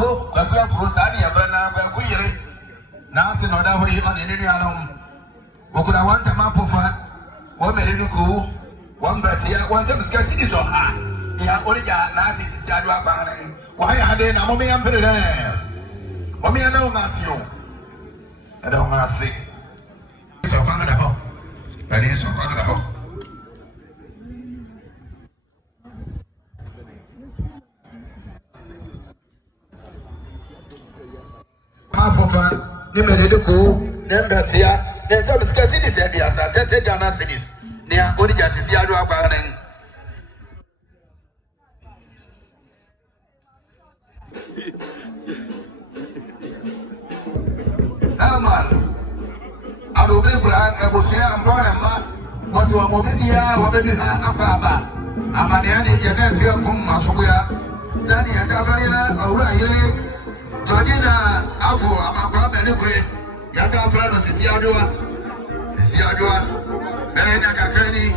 afro sani ya frana kwa kuyire na asi no da hori on ni ni anom okura wanta mapofa wo meredi ku won betia won se miska sidi so ha ya orija na asi sisi adu abare wa ya de na mo me ya mpere de o me ya na ngasi o ada ngasi so kwa ngada ho bari so kwa ngada ho mapofa ni meredi ku nembetia nensa miska sidi se bia sa tete jana sidis ne orija sisi adu abare Aman, aduh beli pulang bosnya ampun emma, masih mau mobil dia, mobil dia apa? Amannya ni jadi dia pun masuk ya. Jadi ada apa ya? Orang ini jadi na aku apa beli kue, ya tak pernah sisi adua, nak kakak ni,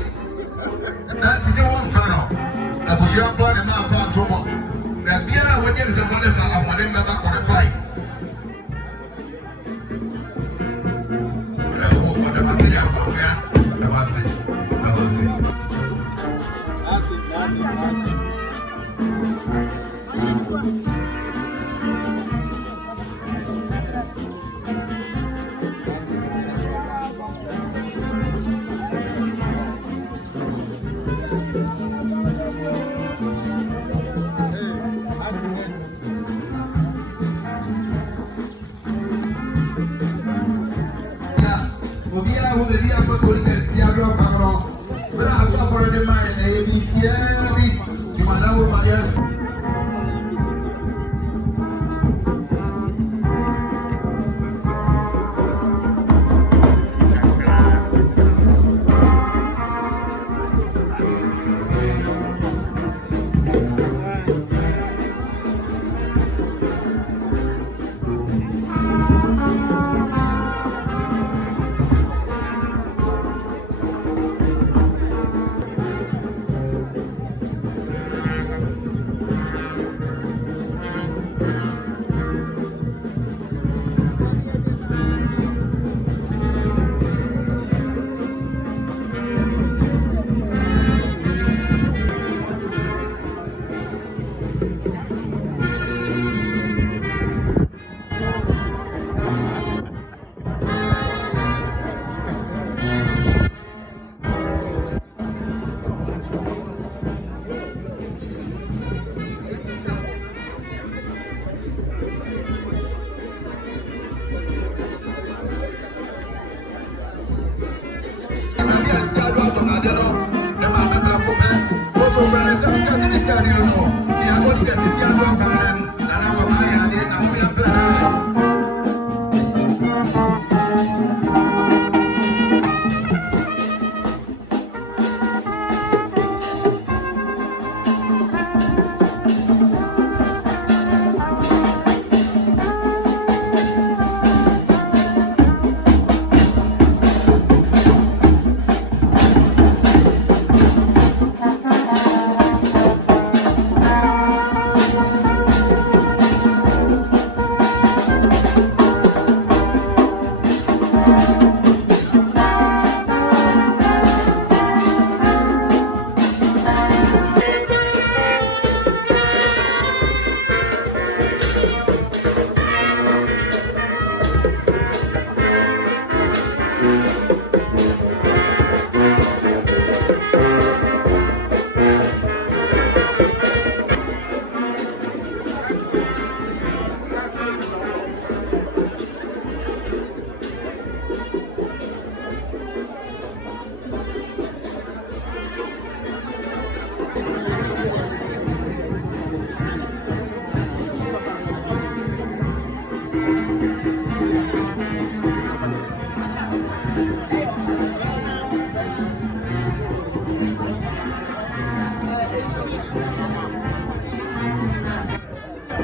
nak sisi orang sana, bosnya ampun emma apa tuh? Dan biar wajar sebenarnya tak aman emma tak qualify.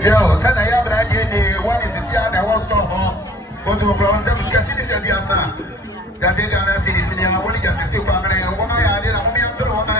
Yo, sana ya braje ni wani sisi ana wasto ho. Ozo kwa wanza mshikatini ya biasa. Gatega na sisi ni wani ya sisi kwa ngare ngoma ya ni na mumi mpero ngoma.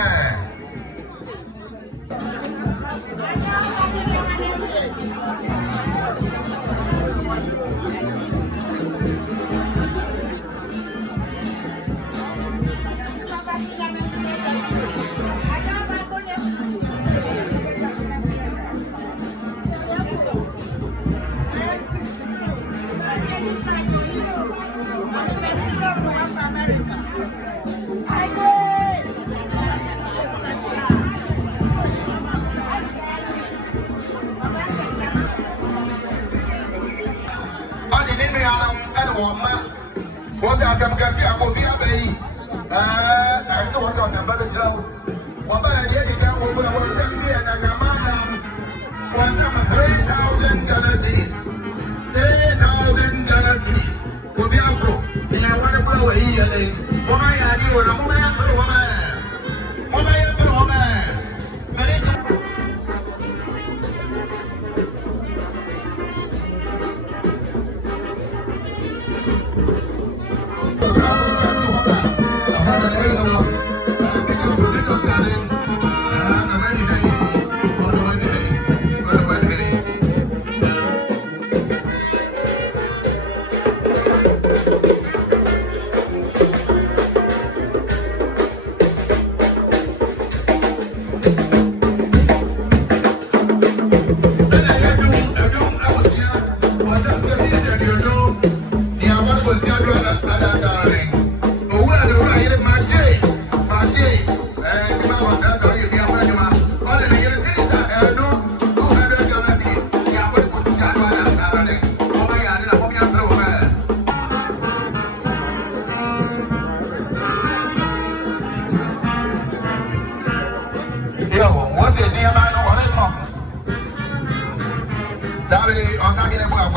What's that? Some can see a movie. I saw what was about the show. What about the other guy who was and a man? Once some 3,000 Galaxies. 3,000 Galaxies. With the Afro. They are one of the way here. Why are you a woman? What's your name? I know what I talk. Saturday, or Saturday, I'm going to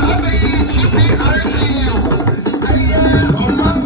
Sabi, GPRTU, ayan,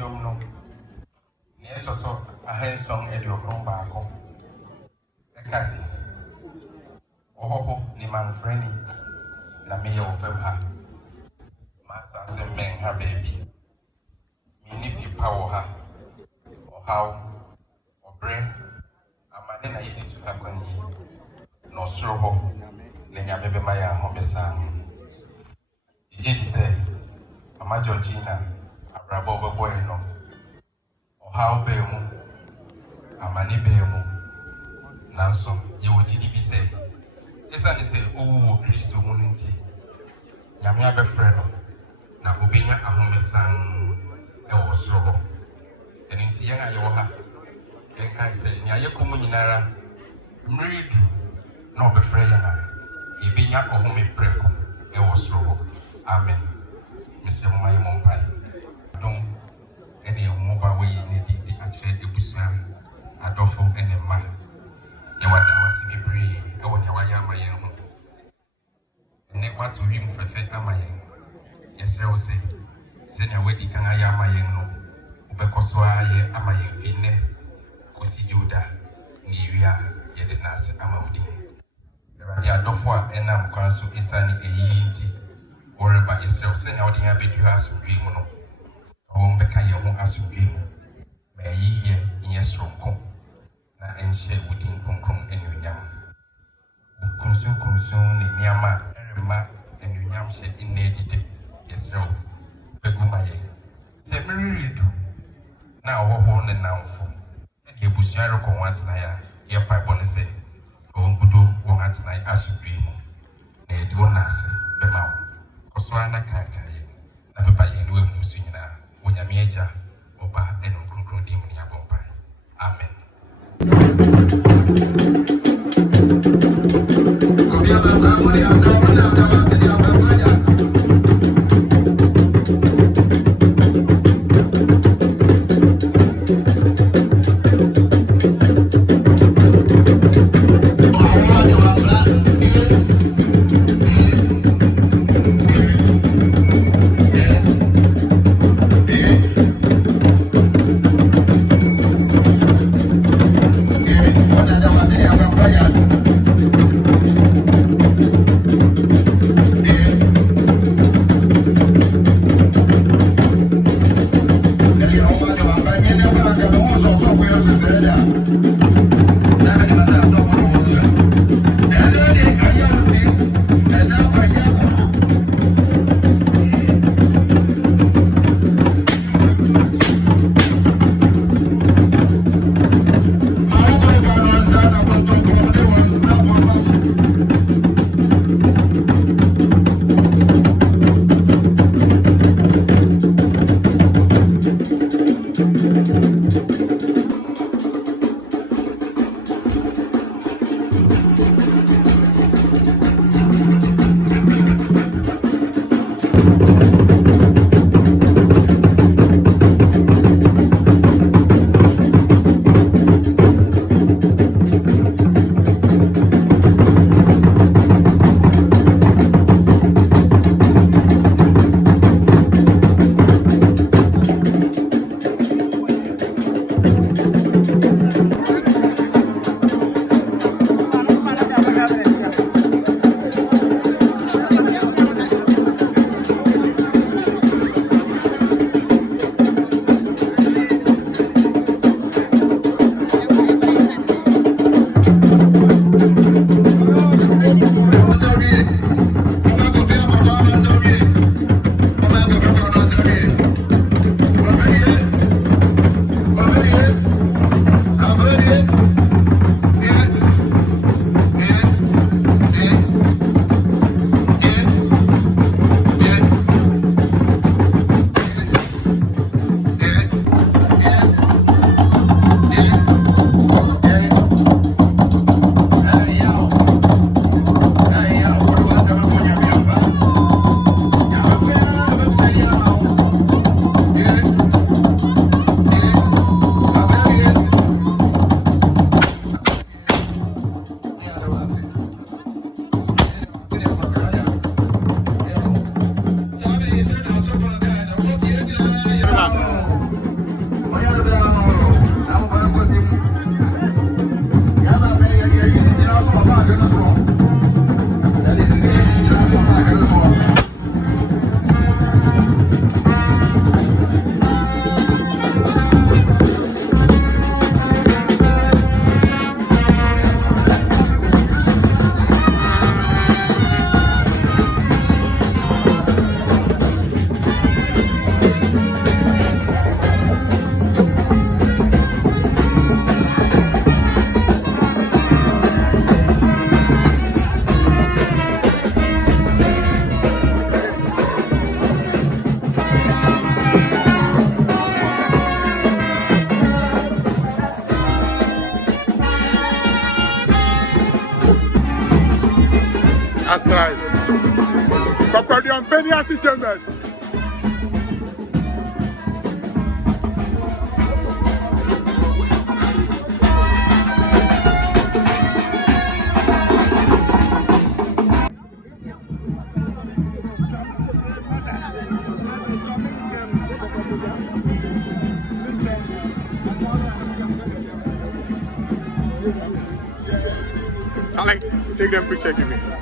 nnwom no ne ɛtɔ so ahanson aduokron baako ɛka se ɔhɔho ne manfrani na meyɛ wɔ fam ha masase mmɛn ha baabi menni fipa wɔ ha ɔhaw ɔbrɛ amane na yɛde tu ha kwan yi na ɔsoro hɔ na nyame bɛma yɛ ahomesa gye di sɛ Mama Georgina abrabɔ bɛbɔe no ɔhaw bɛɛ mu amane bɛɛ mu nanso yɛwɔ gyidi bi sɛ ɛsiane sɛ ɔwu wɔ Kristo mu no nti nyame abɛfrɛ no na obɛnya ahomesan ɛwɔ soro hɔ ɛno nti yɛn a yɛwɔ ha yɛnkae sɛ nea yɛkɔ mu nyinara mmere du na ɔbɛfrɛ yɛn a yɛbɛnya ɔhome prɛko ɛwɔ soro hɔ amen mesɛ mo mayɛ mo mpae dom ɛne ɛwɔ ba wɔyɛ ne de akyerɛ ebusua adɔfo ɛne mma yɛwada wase bebree ɛwɔ nea wayɛ ama yɛn ho ɛnɛ wato wiem fɛfɛ ama yɛn yɛsrɛ wo sɛ sɛnea wadi kan ayɛ ama yɛn no wobɛkɔ so ayɛ ama yɛn fi nnɛ kɔsi dwoda ne ewia yɛde n'ase ama wo din Awurade adɔfo a ɛnam kwan so ɛsiane ɛyiyi nti wɔreba yɛsrɛ wo sɛnea wode yɛn abɛdu ha asomdwee mu no wɔn bɛka yɛn ho asomdwee mu ma ɛyiyɛ nyɛ soronko na ɛnhyɛ wo din kronkron anuonyam kunsun ne nneɛma a ɛremma anuonyam hyɛ nna adide yɛsrɛ wo bɛgu ma yɛn sɛ mmereredu na ɔwɔ ne namfo ɛne abusua rekɔ wɔn atenaeɛ a yɛmpaebɔ ne sɛ wɔn gudo wɔn atenaeɛ asomdwee mu na yɛde wɔn ase bɛma wo kɔso ana kaakaeɛ na bɛba yɛn ne wɔamu so nyinaa wɔ nyame agya ɔba ɛne nkronkron din mu ne yɛabɔ mpae amen Penny Chambers. Take them picture, give me.